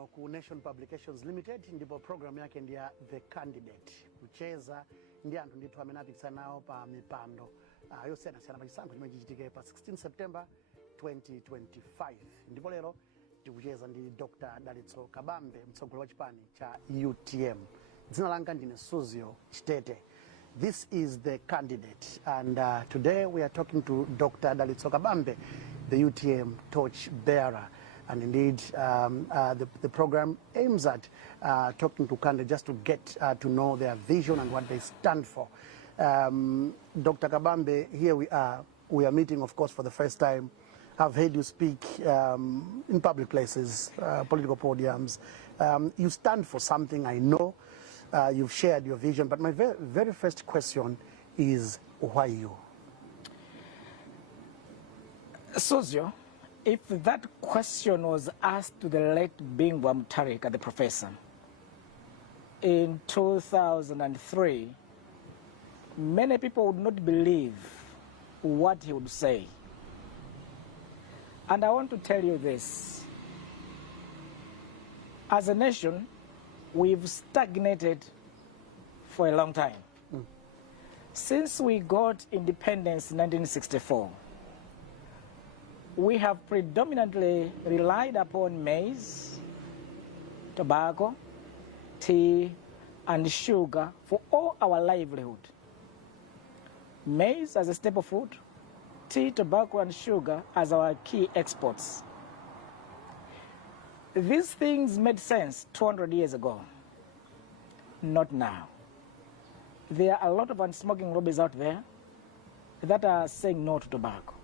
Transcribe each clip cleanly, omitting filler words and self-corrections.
kuno ku Nation Publications Limited ndipo program yake ndiya The Candidate kucheza ndi anthu ndithu amene apikisana nawo pa mipando yosiyanasiyana pa chisankho chimene chichitike pa 16 September 2025 ndipo lero tikucheza ndi Dr. Dalitso Kabambe, mtsogoleri wa chipani cha UTM. Dzina langa ndine Suzio Chitete. This is The Candidate, and today we are talking to Dr. Dalitso Kabambe, the UTM torch bearer. And indeed, the program aims at talking to candidates just to get to know their vision and what they stand for. Dr. Kabambe, here we are meeting, of course, for the first time. I've heard you speak in public places, political podiums. You stand for something, I know. You've shared your vision, but my very first question is, why you? Suzio, if that question was asked to the late Bingwa Mutharika, the professor, in 2003, many people would not believe what he would say. And I want to tell you this. As a nation, we've stagnated for a long time. Since we got independence in 1964, we have predominantly relied upon maize, tobacco, tea, and sugar for all our livelihood. Maize as a staple food, tea, tobacco, and sugar as our key exports. These things made sense 200 years ago, not now. There are a lot of unsmoking lobbies out there that are saying no to tobacco.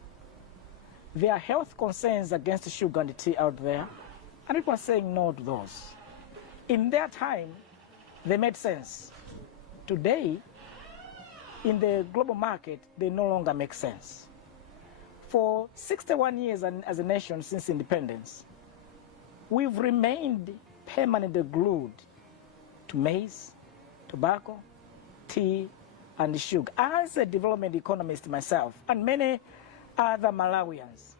There are health concerns against sugar and tea out there, and people are saying no to those. In their time, they made sense. Today, in the global market, they no longer make sense. For 61 years as a nation since independence, we've remained permanently glued to maize, tobacco, tea, and sugar. As a development economist myself, and many other Malawians,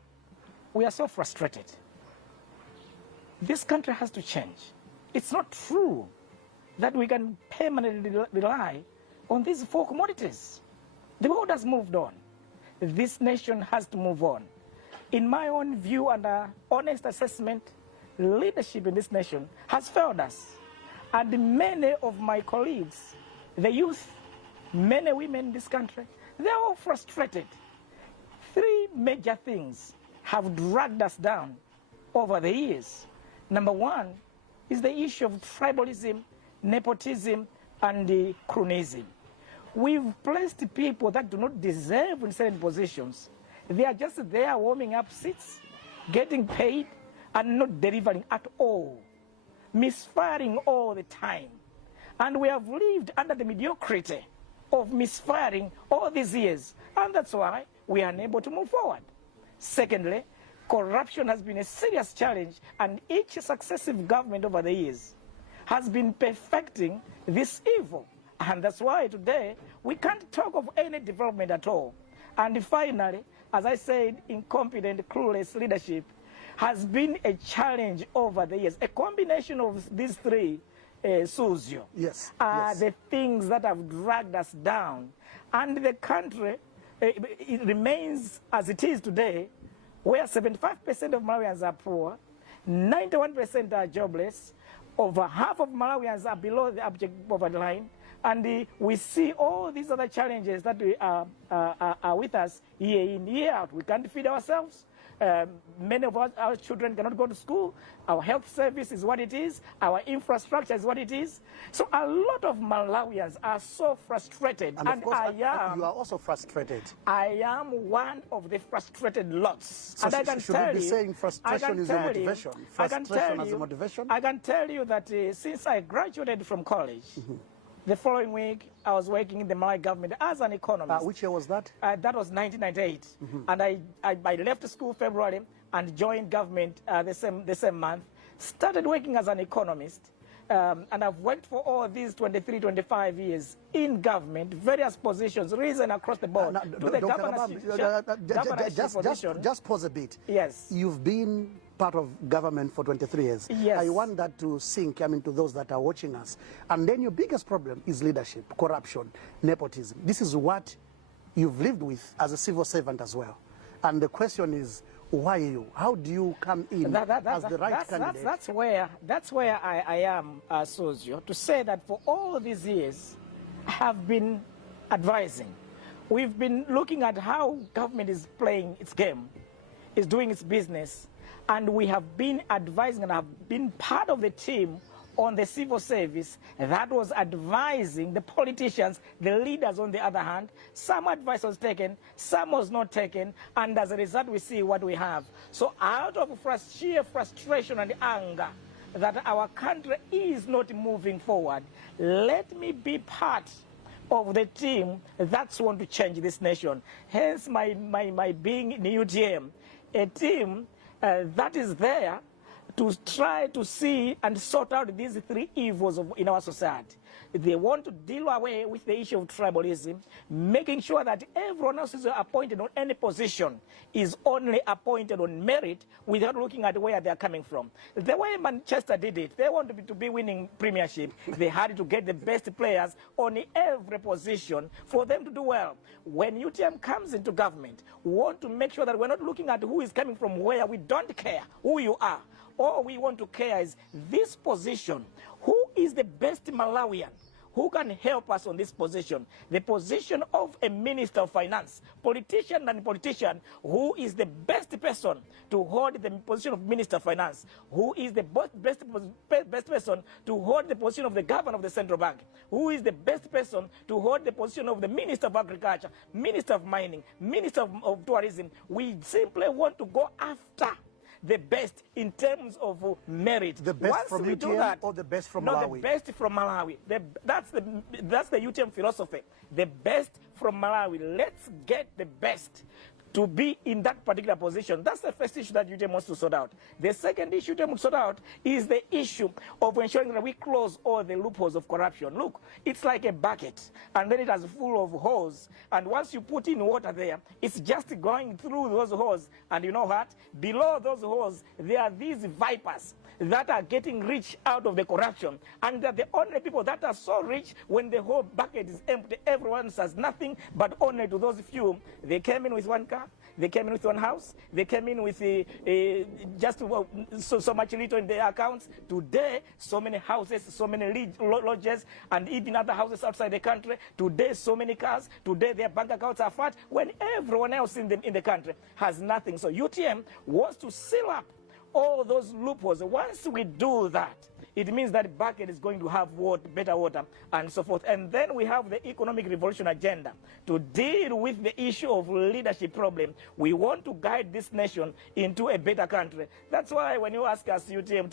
we are so frustrated. This country has to change. It's not true that we can permanently rely on these four commodities. The world has moved on. This nation has to move on. In my own view and honest assessment, leadership in this nation has failed us. And many of my colleagues, the youth, many women in this country, they're all frustrated. Three major things have dragged us down over the years. Number one is the issue of tribalism, nepotism, and cronyism. We've placed people that do not deserve in certain positions. They are just there warming up seats, getting paid, and not delivering at all, misfiring all the time. And we have lived under the mediocrity of misfiring all these years, and that's why we are unable to move forward. Secondly, corruption has been a serious challenge, and each successive government over the years has been perfecting this evil. And that's why today we can't talk of any development at all. And finally, as I said, incompetent, clueless leadership has been a challenge over the years. A combination of these three, Suzio, are the things that have dragged us down. And the country, it remains as it is today, where 75% of Malawians are poor, 91% are jobless, over half of Malawians are below the abject poverty line, and we see all these other challenges that are with us year in, year out. We can't feed ourselves. Many of our children cannot go to school. Our health service is what it is. Our infrastructure is what it is. So a lot of Malawians are so frustrated. And of course, you are also frustrated. I am one of the frustrated lots. So and I can tell you, saying frustration is your motivation? Frustration as a motivation? I can tell you that since I graduated from college, the following week, I was working in the Malawi government as an economist. Which year was that? That was 1998. And I left school February and joined government the same month. Started working as an economist. And I've worked for all these 23, 25 years in government, various positions, risen across the board. Just pause a bit. Yes. You've been part of government for 23 years. Yes. I want that to sink, to those that are watching us. And then your biggest problem is leadership, corruption, nepotism. This is what you've lived with as a civil servant as well. And the question is, why you? How do you come in as the right candidate? That's where I am, Sozio, to say that for all these years, I have been advising. We've been looking at how government is playing its game, is doing its business, and we have been advising and have been part of the team on the civil service that was advising the politicians, the leaders on the other hand. Some advice was taken, some was not taken, and as a result we see what we have. So out of sheer frustration and anger that our country is not moving forward, let me be part of the team that's want to change this nation. Hence my being in UTM, a team that is there to try to see and sort out these three evils in our society. They want to deal away with the issue of tribalism, making sure that everyone else who is appointed on any position is only appointed on merit without looking at where they are coming from. The way Manchester did it, they want to be winning premiership. They had to get the best players on every position for them to do well. When UTM comes into government, we want to make sure that we're not looking at who is coming from where. We don't care who you are. All we want to care is this position. Who is the best Malawian? Who can help us on this position? The position of a Minister of Finance, politician, who is the best person to hold the position of Minister of Finance? Who is the best person to hold the position of the Governor of the Central Bank? Who is the best person to hold the position of the Minister of Agriculture, Minister of Mining, Minister of Tourism? We simply want to go after the best in terms of merit. The best Once from we UTM do that, or the best from no, Malawi? the best from Malawi. That's the UTM philosophy. The best from Malawi. Let's get the best to be in that particular position. That's the first issue that UTM wants to sort out. The second issue UTM wants to sort out is the issue of ensuring that we close all the loopholes of corruption. Look, it's like a bucket, and then it has full of holes. And once you put in water there, it's just going through those holes. And you know what? Below those holes, there are these vipers that are getting rich out of the corruption. And they're the only people that are so rich when the whole bucket is empty. Everyone says nothing, but only to those few. They came in with one car. They came in with one house. They came in with just so much little in their accounts. Today, so many houses, so many lodges, and even other houses outside the country. Today, so many cars. Today, their bank accounts are fat when everyone else in the country has nothing. So UTM wants to seal up all those loopholes. Once we do that, it means that bucket is going to have better water and so forth. And then we have the economic revolution agenda to deal with the issue of leadership problem. We want to guide this nation into a better country. That's why when you ask us, UTM,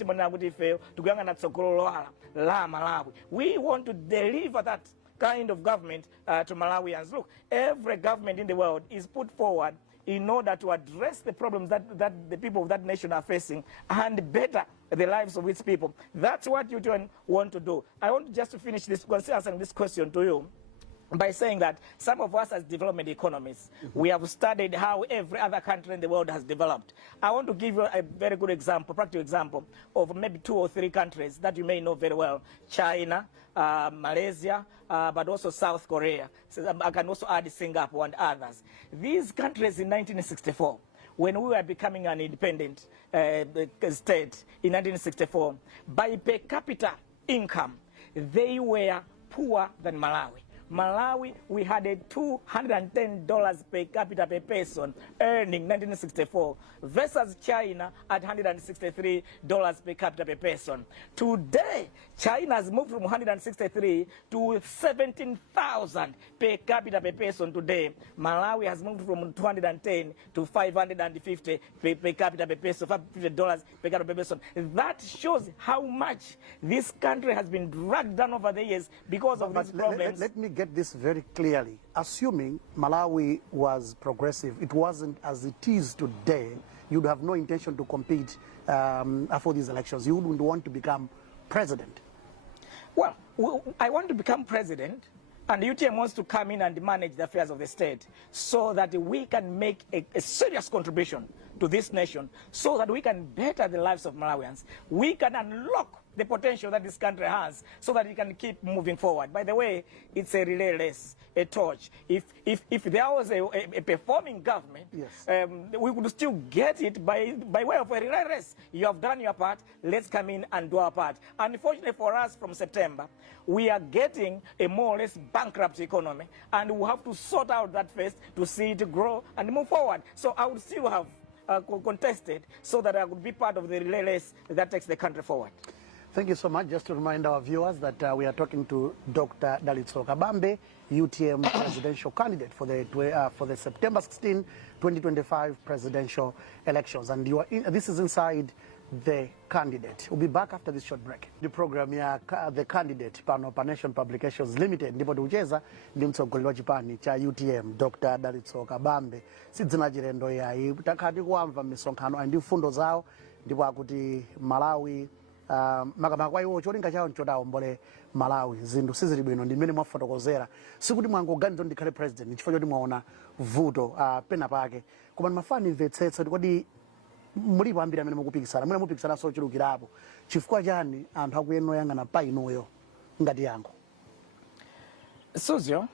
we want to deliver that kind of government to Malawians. Look, every government in the world is put forward in order to address the problems that the people of that nation are facing and better the lives of its people. That's what you want to do. I want just to finish this, answering this question to you by saying that some of us as development economists, we have studied how every other country in the world has developed. I want to give you a very good example, practical example of maybe 2 or 3 countries that you may know very well. China, Malaysia, but also South Korea. So I can also add Singapore and others. These countries in 1964, when we were becoming an independent state in 1964, by per capita income, they were poorer than Malawi. Malawi, we had a $210 per capita per person earning 1964 versus China at $163 per capita per person. Today, China has moved from 163 to 17,000 per capita per person today. Malawi has moved from 210 to 550 per capita per person, $550 per capita per person. That shows how much this country has been dragged down over the years because of these problems. Let me get this very clearly. Assuming Malawi was progressive, it wasn't as it is today, you'd have no intention to compete for these elections. You wouldn't want to become president. Well, I want to become president, and UTM wants to come in and manage the affairs of the state so that we can make a serious contribution to this nation so that we can better the lives of Malawians. We can unlock the potential that this country has so that it can keep moving forward. By the way, it's a relay race, a torch. If there was a performing government, yes, we could still get it by way of a relay race. You have done your part, let's come in and do our part. Unfortunately for us, from September, we are getting a more or less bankrupt economy, and we have to sort out that first to see it grow and move forward. So I would still have contested so that I would be part of the relay race that takes the country forward. Thank you so much. Just to remind our viewers that we are talking to Dr. Dalitso Kabambe, UTM presidential candidate for the September 16, 2025 presidential elections. And this is inside the candidate. We'll be back after this short break. The program the candidate pano pa Nation Publications Limited ndipo tikucheza ndi mtsogoleri wa chipani cha UTM Dr. Dalitso Kabambe. Sidzina chilendo yayi takhati kuamva misonkhano ndi mfundo zawo ndipo akuti Malawi makamaka kwa iwo cholinga chawo nchodawombole Malawi zinthu sizili bwino ndi mmene mwafotokozera sikuti mwangoganiza ndikhale president chifukwa choti mwaona vuto pena pake koma mafani mvetsetsa kodi mulipo ambiri amene mukupikisana mwina mupikisana so chilukirapo chifukwa chani anthu akuyeno yang'ana pa inuyo ngati yankho Suzio,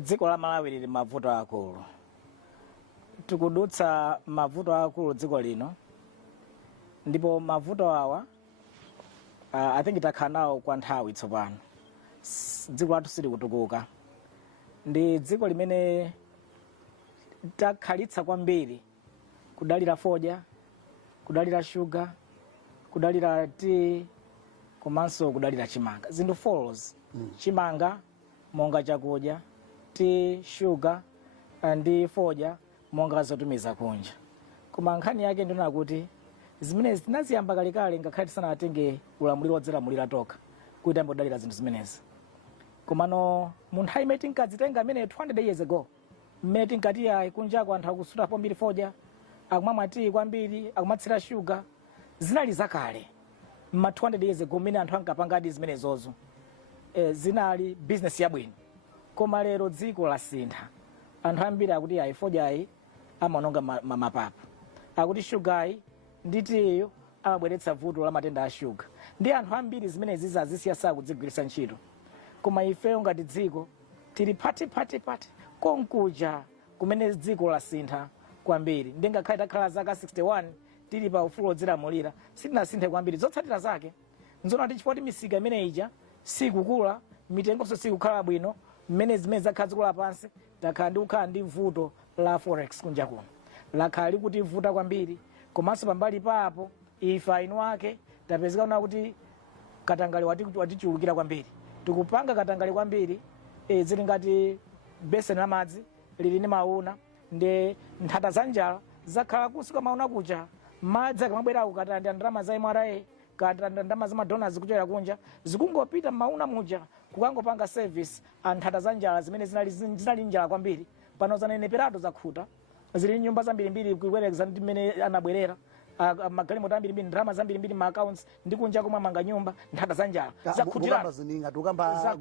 dziko la Malawi lili mavuto akulu. Tikudutsa mavuto akulu dziko lino ndipo mavuto awa I think itakhala nawo kwa nthawi tsopano. Dziko lathu sili kutukuka. Ndi dziko limene takhalitsa kwambiri kudalira foja, kudalira sugar, kudalira tea, komanso kudalira chimanga. Zinthu follows. Chimanga monga chakudya, tea, sugar, ndi foja monga zotumiza kunja. Koma nkhani yake ndina kuti zimenezi tinaziyamba kalekale ngakhale tisanatenge ulamuliro wodzilamulira tokha kuti ambodalira zinthu zimenezi. Komano munthu imene tinkadzitenga amene 200 years ago mmene tinkati yayi kunjako anthu akusuta kwambiri foja akumamwa tea kwambiri akumatsira sugar zinali zakale ma 200 years ago mmene anthu ankapangadi zimenezozo zinali business yabwino. Koma lero dziko lasintha anthu ambiri akuti yayi foja ayi amaononga mapapu akuti sugar ayi nditiyo amabweretsa vuto la matenda a sugar ndi anthu ambiri zimenezi zazisiya sakudzigwiritsa ntchito. Koma ifeyo ngati dziko tili pati konkuja kumene dziko lasintha kwambiri ndingakhale takhala zaka 61 tili pa ufulu wodzilamulira sitinasinthe kwambiri. Zotsatira zake nzona tichipoti misika imene ija sikukula mitengonso sikukhala bwino mmene zimene zakhala dziko lapansi takhala ndi kukhala ndi vuto la Forex kunja kuno lakhala likuti vuta kwambiri. Komanso pambali papo ife ainu ake tapezeka kuti katangale watichulukira kwambiri. Tikupanga katangale kwambiri zili ngati beseni la madzi lili ndi mauna ndi nthata za njala zakhala kusuka mauna kuja madzi akamabwera kukatanda ndalama za MRA katanda ndalama za madonors kuchera kunja zikungopita mauna muja kukangopanga service anthata za njala zimene zinali njala kwambiri. Pano zaneneperato zakhuta zili nyumba zambirimbiri kuwerekeza ndi mmene anabwerera magalimoto ambirimbiri ndalama zambirimbiri ma accounts ndi kunja komwe manga nyumba nthata za njala zakhutirana zininga tukamba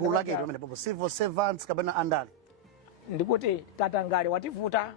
gulake pamene popo civil servants kapena andale ndikuti katangale wativuta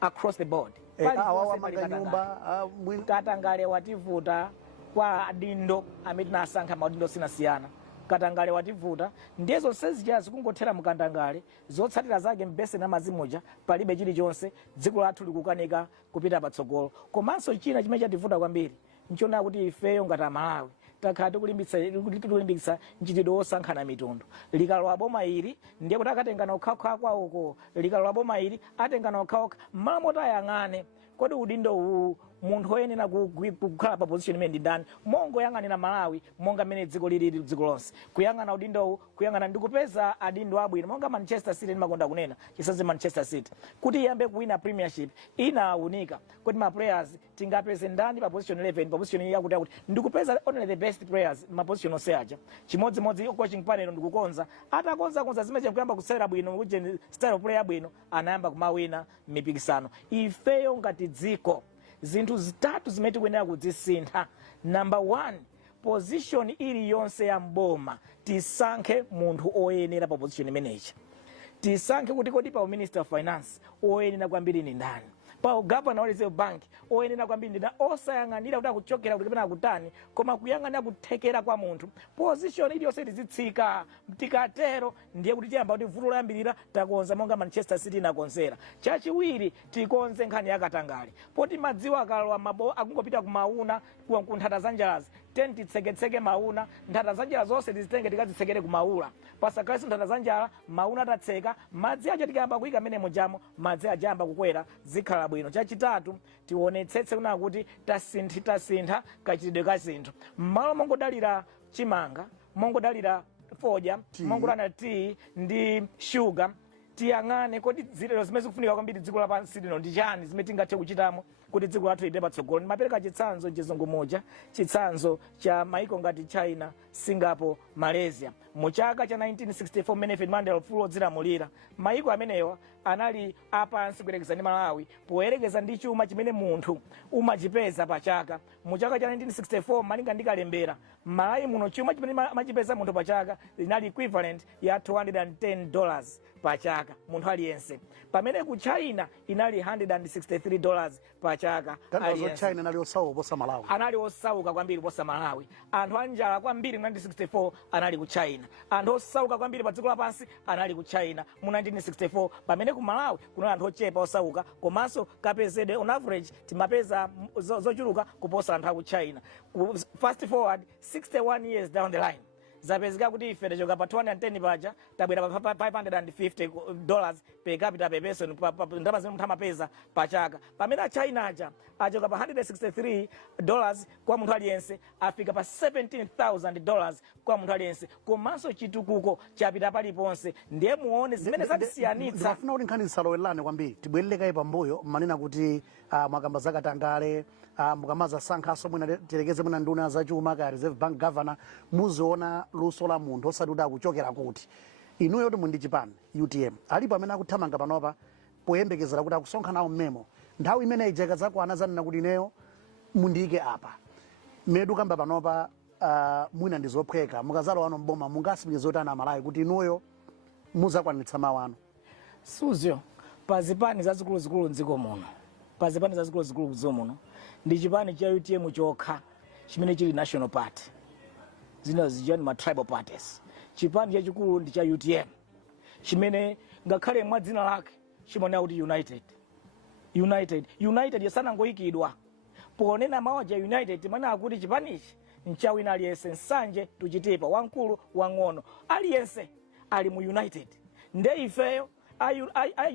across the board. Awawa manga nyumba katangale wativuta kwa adindo amene tinasankha maudindo sinasiyana. Katangale wativuta ndizo sezija zikungothera mukandangale zotsatira zake mbeseni amazimuja palibe chilichonse dziko lathu likukanika kupita patsogolo. Komanso china chimene chativuta kwambiri nchona kuti ifeyo ngati Malawi takhala tikulimbikitsa mchitidwe wosankhana mitundu. Likalowa boma ili ndiye kuti akatengana okhaokha kwawoko likalowa boma ili atengana okhaokha mamota ayang'ane kodi udindo uwu munthu oyenera kukhala pa position imene ndi ndani mongo yang'anira Malawi monga mmene dziko lili dziko lonse kuyang'ana udindo kuyang'ana ndi kupeza adindo abwino monga Manchester City ndimakonda kunena chisaze Manchester City kuti iyambe kuwina premiership inawunika kuti ma players tingapeze ndani pa position 11 pa position yakuti ndikupeza only the best players ma position onse aja chimodzimodzi coaching panel ndikukonza atakonza zimene kuyamba kusera bwino kuti style of play yabwino anayamba kumawina mipikisano. Ifeyo ngati dziko zinthu zitatu zimene tikuyenera kudzisintha. Number 1, position iliyonse ya mboma tisankhe munthu oyenera pa position imeneyi. Tisankhe kuti kodi pa minister of finance oyenera kwambiri ni ndani, pa governor wa Reserve Bank oyenera kwambiri ndina osayang'anira kuti akuchokera kuti kapena akutani koma kuyang'anira kuthekera kwa munthu position iliyonse tizitsika tikatero ndiye kuti tiyamba kuti vuto loyambirira takonza monga Manchester City inakonzera chachiwiri tikonze nkhani yakatangale poti madziwo akalowa mabo akungopita kumauna ku nthata za njalazi titseketseke mauna nthata za njala zonse tizitenge tikazitsekere kumaula pasakhalesi nthata za njala mauna tatseka madzi acho tikayamba kuyika mene mojamo madzi ajamba kukwera zikhala bwino chachitatu tionetsetse kuna kuti tasintha kachitidwe ka zinthu mmalo mongodalira chimanga mongodalira fodya mongodalira tea ndi sugar tiyang'ane kodi zilero zimene zikufunika kwambiri dziko lapansi lino ndi chani zimene tingathe kuchitamo kuti dziko lathu lipite patsogolo. Mapereka chitsanzo chizungu moja chitsanzo cha maiko ngati China, Singapore, Malaysia. Mu chaka cha 1964 mmene Mandela ufulu odzilamulira maiko amenewa anali apansi kuyerekeza ndi Malawi poyerekeza ndi chuma chimene munthu umachipeza pa chaka. Mu chaka cha 1964 malinga ndikalembera Malawi muno chuma chimene amachipeza munthu pa chaka linali equivalent ya $210 pa chaka munthu aliyense, pamene ku China inali $163 pa chaka aliyense. China anali osauka posa Malawi, anali osauka kwambiri posa Malawi. Anthu anjala kwambiri mu 1964 anali ku China, anthu osauka kwambiri pa dziko lapansi anali ku China mu 1964, pamene ku Malawi kunali anthu ochepa osauka komanso kapezedwe on average timapeza zochuluka kuposa anthu aku China. Fast forward 61 years down the line zapezeka kuti ife tachoka pa 210 paja tabwera pa $550 per capita per person ndalama zimene munthu amapeza pa chaka, pamene China achoka pa $163 kwa munthu aliyense afika pa $17,000 kwa munthu aliyense, komanso chitukuko chapita paliponse. Ndiye muone zimene zatisiyanitsa. Ndafuna kuti nkhani zisalowelane kwambiri tibwererekaye pambuyo manena kuti mwakamba zakatangale mukamaza sankhaso mwina tilekeze mwina nduna zachuma ka Reserve Bank governor muziona luso la munthu osati kuti akuchokera kuti inuyo kuti mundi chipani UTM alipo amene akuthamanga panopa poyembekezera kuti akusonkha nawo mmemo nthawi imene ijeka zakwana zanena kuti ineyo mundiyike apa medu kamba panopa mwina ndizophweka mukazalo wano mboma mungasipiriza otana Malawi kuti inuyo muzakwanitsa mawu anu. Suzyo pazipani zazikulu mdziko muno, pazipani zazikulu mdziko muno ndi chipani cha UTM chokha chimene chili national party, zina zijani ma tribal parties. Chipani chachikulu ndi cha UTM chimene ngakhale mwa dzina lake chimonera kuti United yasanangoyikidwa ponena mawu ja United mana akuti chipanichi nchawina aliyense nsanje tuchitipa wankulu wang'ono aliyense ali mu United. Nde ifeyo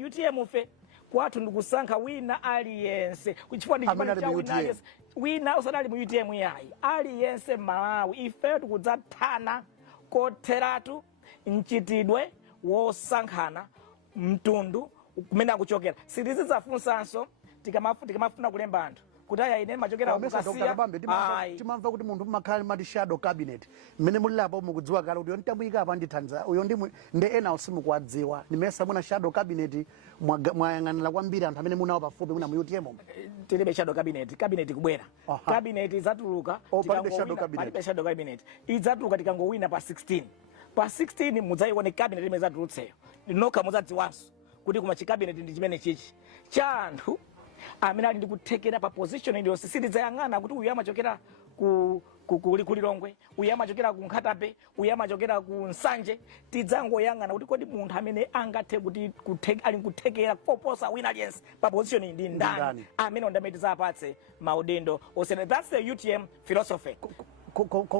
UTM fe kwathu ndikusankha wina aliyense kuchifukwa ndi chipani cha wina aliyense wina usanali mu UTM yayi aliyense Malawi ifeyo tikudzathana kotheratu mchitidwe wosankhana mtundu kumene akuchokera. Sitizidzafunsanso tikamafuna kulemba anthu kuti aya ine machokera kukasiya timamva kuti munthu mumakhala mati shadow cabinet mmene mulilapo mukudziwa kale kuti ndamuyika apa ndithandiza uyo ndi ena usimukuwadziwa nimesa muna shadow cabinet mwayang'anira kwambiri anthu amene munawo pafupi muna mu UTM tilibe shadow cabinet kubwera cabinet izatuluka palibe shadow cabinet idzatuluka tikangowina pa 16 mudzayione cabinet imene izatulutseyo nokha mudzadziwanso kuti kuma chikabinet ndi chimene chichi cha anthu amene ali ndi kuthekera pa position iliyonse. Sitidzayang'ana kuti uyu amachokera ku Lilongwe, uyu amachokera ku Nkhatape, uyu amachokera ku Nsanje. Tidzangoyang'ana kuti kodi munthu amene angathe kuti ali kuthekera koposa wina aliyense pa position ndi ndani amene ndameti zapatse maudindo osene. That's the UTM philosophy.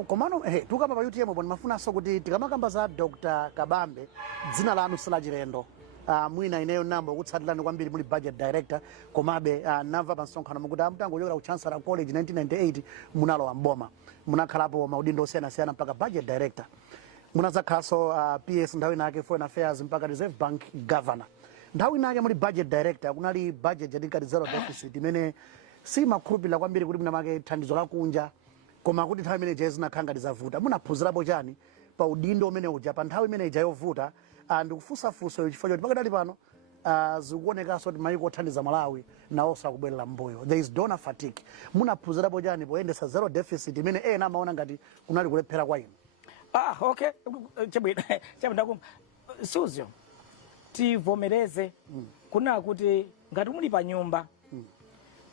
Komano tukapa pa UTM bwana mafunaso kuti tikamakamba za Dr. Kabambe dzina lanu silachilendo. Mwina ineyo namba ukutsatilani kwambiri muli budget director komabe namva pa nsonkhano mukuti amutangochokera ku Chancellor College 1998 munalowa mboma munakhalapo maudindo osiyanasiyana mpaka budget director munadzakhalanso PS nthawi nake foreign affairs mpaka Reserve Bank governor. Nthawi nake muli budget director kunali budget yatikati zero deficit imene simakhulupirira kwambiri kuti munamake thandizo lakunja koma kuti nthawi imene zinakhala ngati zavuta munaphunzirapo chani pa udindo umene uja pa nthawi imene ija yovuta ndikufusafusa chifukwa choti pakadali pano zikuonekanso kuti maiko othandiza Malawi nawonso akubwerera mbuyo. There is donor fatigue. Munaphunzirapo chani poyendesa zero deficit imene ena amaona ngati kunali kulephera kwa inu? Okay chabwino Suzyo tivomereze kuna kuti ngati muli pa nyumba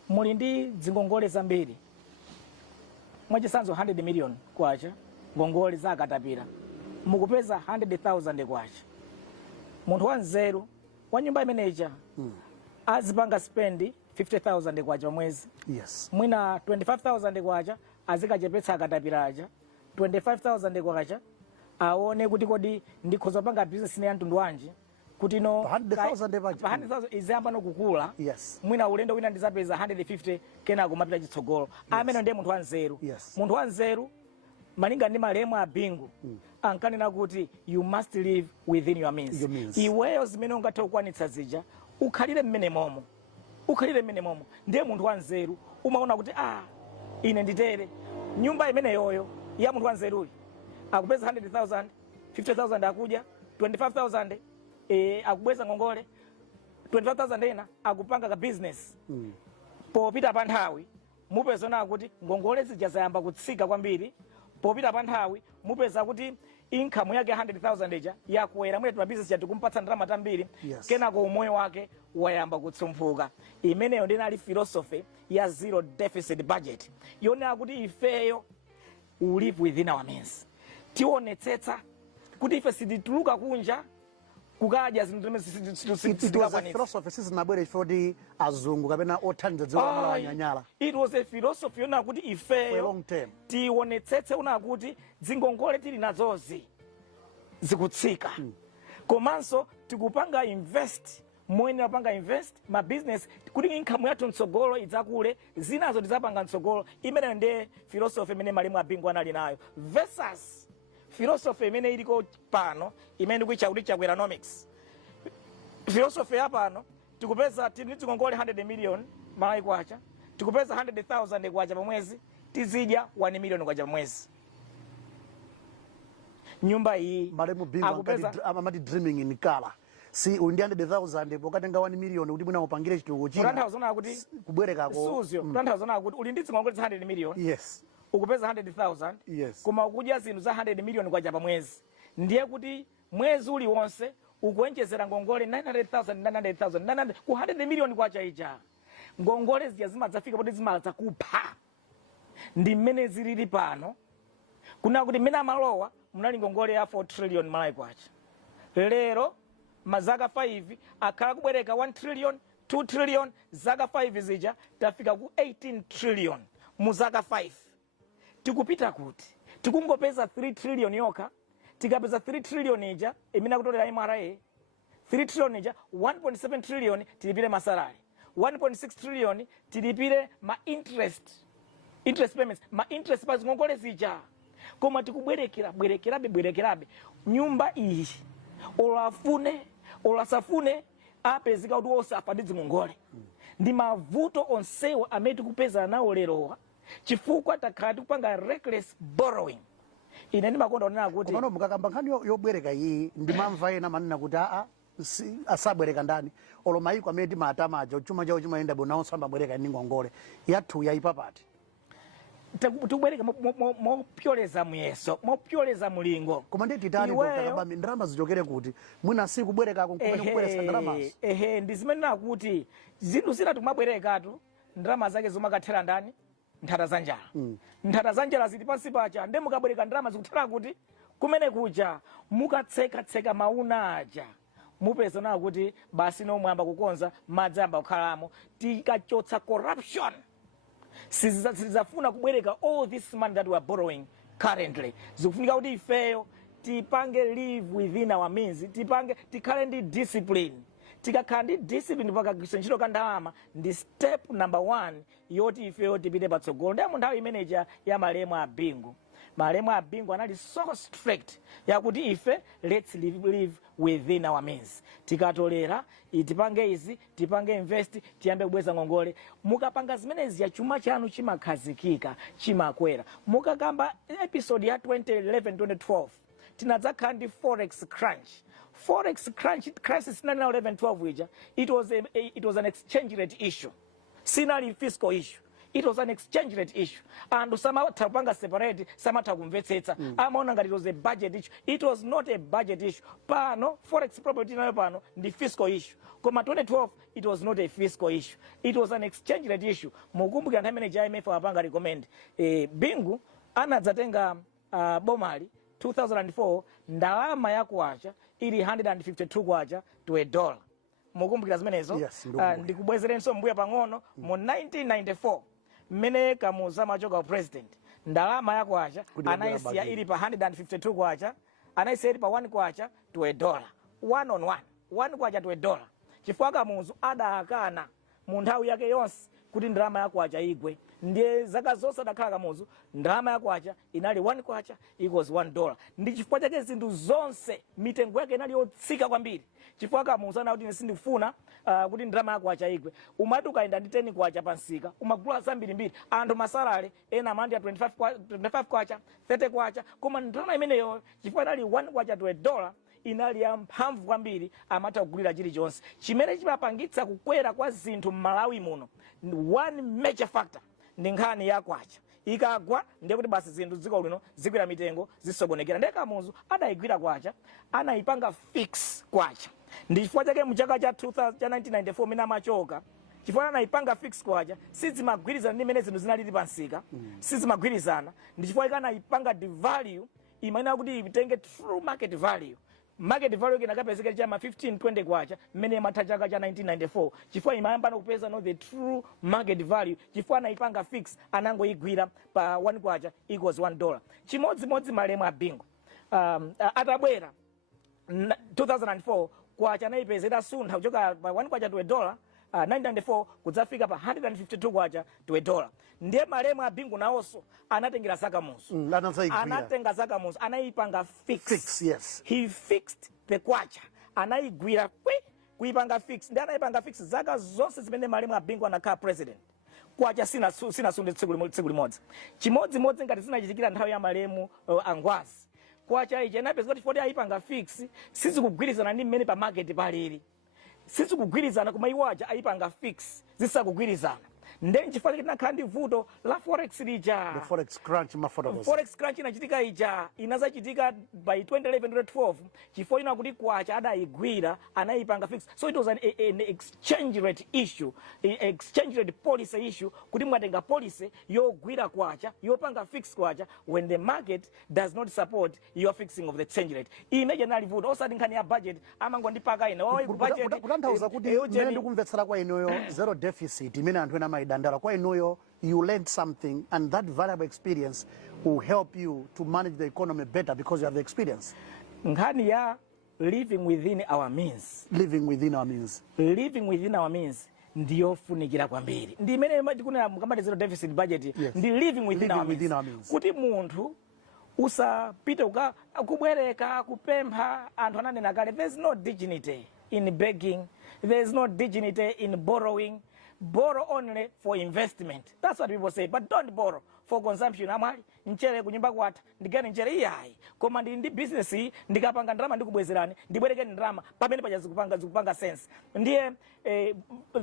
muli ndi zingongole zambiri mwachisanzo 100 million kwacha ngongole za akatapira mukupeza 100,000 kwacha munthu wanzeru wa nyumba imeneja azipanga spendi 50,000 kwacha mwezi. Yes. Mwina 25,000 kwacha azikachepetsa akatapira aja 25,000 kwacha aone kuti kodi ndikhoza panga business ne yantundu wanji kuti no 100,000 izamba no kukula. Yes. Mwina ulendo wina ndizapeza 150 kena kumapita chitsogolo. Yes. Amene ndiye munthu wanzeru. Yes. Munthu wanzeru malinga ndi malemu a bingu ankanena kuti you must live within your means. Iweyo zimene ungathe kukwanitsa zija ukhalire mmene momo. Ukhalire mmene momo. Ndiye munthu wanzeru umaona kuti ine nditere nyumba imene yoyo ya munthu wanzeru akupeza 100,000, 50,000 akuja, 25,000 akubweza ngongole, 25,000 ena akupanga ka business. Popita pa nthawi mupezona kuti ngongole zija zayamba kutsika kwambiri. Popita pa nthawi mupeza kuti income yake 100,000 ija yakwera mwene tuma business yati kumpatsa ndalama tambiri. Yes. Kenako umoyo wake wayamba kutsumphuka. Imeneyo ndinali philosophy ya zero deficit budget yonena kuti ifeyo we live within our means. Tionetsetsa kuti ife sitituluka kunja kukaja zinthu philosophy sizinabwere chifukwa azungu kapena othandiza dziko la wanyanyala. It was a philosophy yonena kuti ifeyo tionetsetse una kuti zingongole tili nazozi zikutsika. Komanso tikupanga invest mwene apanga invest ma business kuti income yathu mtsogolo idzakule zinazo tizapanga mtsogolo. Imene ndiye philosophy imene malemu a bingu anali nayo versus philosophy imene iliko pano imene kuicha kuti economics. Philosophy ya pano tikupeza ngongole 100 million malai kwacha, tikupeza 100,000 kwacha pa mwezi, tizidya 1 million kwacha pa mwezi. Nyumba hii malemu bingu amati dreaming in color. Si undi 100,000 pokatenga 1 million kuti mwina upangire chituko china. Kutanthauza kuti kubwereka ko. Suzyo, kutanthauza kuti uli ndi ngongole 100 million. Yes. Ukupeza 100,000. Yes. Koma ukudya zinthu za 100 million kwacha pa mwezi. Ndiye kuti mwezi uli wonse ukuenjezera ngongole 900,000 ku 100 million kwacha ija. Ngongole zija zimadzafika poti zimadza kupha. Ndi mmene zilili pano. Kuna kuti mmene amalowa munali ngongole ya 4 trillion malai kwacha. Lero mazaka 5 akhala kubwereka 1 trillion, 2 trillion, zaka 5 zija tafika ku 18 trillion muzaka 5. Tikupita kuti tikungopeza 3 trillion yoka, tikapeza 3 trillion ija imene akutolera MRA 3 trillion ija 1.7 trillion tilipire masalari, 1.6 trillion tilipire ma interest payments, ma interest pa ngongole zija. Koma tikubwerekerabe nyumba iyi olafune olasafune apezeka kuti osafa ndi zingongole. Ndi mavuto onsewo amene tikupeza nawo lerowa chifukwa takhala tikupanga reckless borrowing. Ine ndimakonda kunena kuti komano mukakamba nkhani yobwereka iyi ndimamva ena manena kuti asabwereka ndani olo maiko amene timatamaja chuma chawo chimayenda bwino nawo sambabwereka ndi ngongole yathu yayipapati. Tikubwereka mopyoleza muyeso, mopyoleza mulingo. Koma ndi titani kokakamba ndalama zichokere kuti mwina si kubwereka kunkumene kubweresa ndalamazo. Ndizimene kuti zinthu zina tikumabwerekatu ndalama zake zomakathera ndani nthata za njala. Nthata za njala zili pansi pacha ndi mukabwereka ndalama zikuthera kuti kumene kuja mukatseka mauna aja mupeza na kuti basi no mwamba kukonza madzi amba kukhalamo tikachotsa corruption. Sizafuna kubwereka all this money that we are borrowing currently. Zikufunika kuti ifeyo tipange live within our means, tikhale ndi discipline. Tikakhala ndi discipline pakagwiritsa ntchito ka ndalama ndi step number 1 yoti ifeyo tipite patsogolo. Ndi munthawi imeneja ya malemu a bingu. Malemu a bingu anali so strict yakuti ife let's live within our means. Tikatolera tipange izi, tipange invest, tiyambe kubweza ngongole. Mukapanga zimenezi ya chuma chanu chimakhazikika, chimakwera. Mukakamba episode ya 2011-2012 tinadzakhala ndi Forex crunch. Forex crunch crisis 11-12 ija it was an exchange rate issue. Sinali fiscal issue. it was an exchange rate issue. And samatha kupanga separate, samatha kumvetsetsa. Amaona ngati it was a budget issue. It was not a budget issue. Pano, Forex property nayo pano, the fiscal issue. Koma 2012, it was not a fiscal issue. It was an exchange rate issue. Mukumbuka nthawi imene IMF apanga recommend. Bingu, anadzatenga bomali, 2004, ndalama ya kwacha, ili 152 kwacha to $1. Mukumbukira zimenezo? Yes, ndikubwezerenso mbuya pang'ono, mu 1994, mmene Kamuza machoka president, ndalama ya kwacha, anaisiya ili pa 152 kwacha, anaisiya ili pa 1 kwacha to $1. 1 on 1. 1 kwacha to $1. Chifukwa Kamuzu adakana mu nthawi yake yonse kuti ndalama ya kwacha igwe. Ndiye zaka zonse adakhala Kamuzu, ndalama ya kwacha inali 1 kwacha equals $1. Ndi chifukwa chake zinthu zonse mitengo yake inali yotsika kwambiri. Chifukwa Kamuzu anakuti sindifuna kuti ndalama ya kwacha igwe. Umati ukaenda ndi 10 kwacha pansika, umagula zambirimbiri. Anthu masalale ena amandi ya 25 kwacha, 30 kwacha, koma ndalama imeneyo chifukwa inali 1 kwacha to $1. Inali ya mphamvu kwambiri amatha kugulira chilichonse. Chimene chimapangitsa kukwera kwa zinthu m'Malawi muno, one major factor ndi nkhani ya kwacha. Ikagwa ndiye kuti basi zinthu dziko lino zikwera mitengo zisokonekera. Ndiye Kamuzu adayigwira kwacha, anayipanga fix kwacha. Ndi chifukwa chake mu chaka cha 1994 mina machoka, chifukwa anayipanga fix kwacha, sizimagwirizana ndi mmene zinthu zinalili pansika, sizimagwirizana. Ndi chifukwa chake anayipanga devalue, imayenera kuti itenge true market value. Market value kinakapezeka chama 15-20 kwacha mmene matha chaka cha 1994. Chifukwa imayamba kupeza no the true market value. Chifukwa anaipanga fix anangoigwira pa 1 kwacha equals $1. Chimodzimodzi malemu a Bingu. Atabwera 2004 kwacha anaipezera suntha kuchoka pa 1 kwacha to $1. 1994 kudzafika pa 152 kwacha to $1. Ndiye malemu a Bingu nawonso anatengera Kamuzu. Anatenga Kamuzu, anaipanga fix. Yes. He fixed the kwacha. Anaigwira kuipanga fix. Ndiye anaipanga fix zaka zonse zimene malemu a Bingu anakhala president. Kwacha sina sunde tsiku limodzi. Chimodzimodzi ngati zinachitikira nthawi ya malemu Angwazi. Kwacha ije inapezeka kuti aipanga fix, sizikugwirizana ndi mmene pa market palili. Sizikugwirizana kuma iwaja aipanga fix, zisakugwirizana. Ndeni chifukwa kinakhala ndi vuto la Forex lija. The Forex crunch mafotokoza. Forex crunch inachitika ija, inazachitika by 2011-2012, chifukwa ina kuti kwacha adayigwira, anaipanga fix. So it was an exchange rate issue, exchange rate policy issue, kuti mwatenga policy yogwira kwacha, yopanga fix kwacha, when the market does not support your fixing of the exchange rate. Imeje nali vuto, osati nkhani ya budget, amango ndipaka ina. Budget. Kutanthauza kuti mmene ndikumvetsera kwa inoyo zero deficit, imene anthu ena maidandala kwa inoyo, you learned something, and that valuable experience will help you to manage the economy better because you have the experience. Nkhani ya living within our means. Living within our means. Living within our means ndiyo funikira kwambiri. Ndi imene tikunena mukambati zero deficit budget, yes. Ndi living within our means. Kuti munthu usapite kubwereka kupempha anthu ananena kale, there's no dignity in begging, there's no dignity in borrowing. Borrow only for investment. That's what people say. But don't borrow for consumption. Amali nchere kunyumba kwata ndigane nchere iyayi. Koma ndi business hii ndikapanga ndrama ndikubwezerani ndibwereke ndrama pamene paja zikupanga sense. Ndiye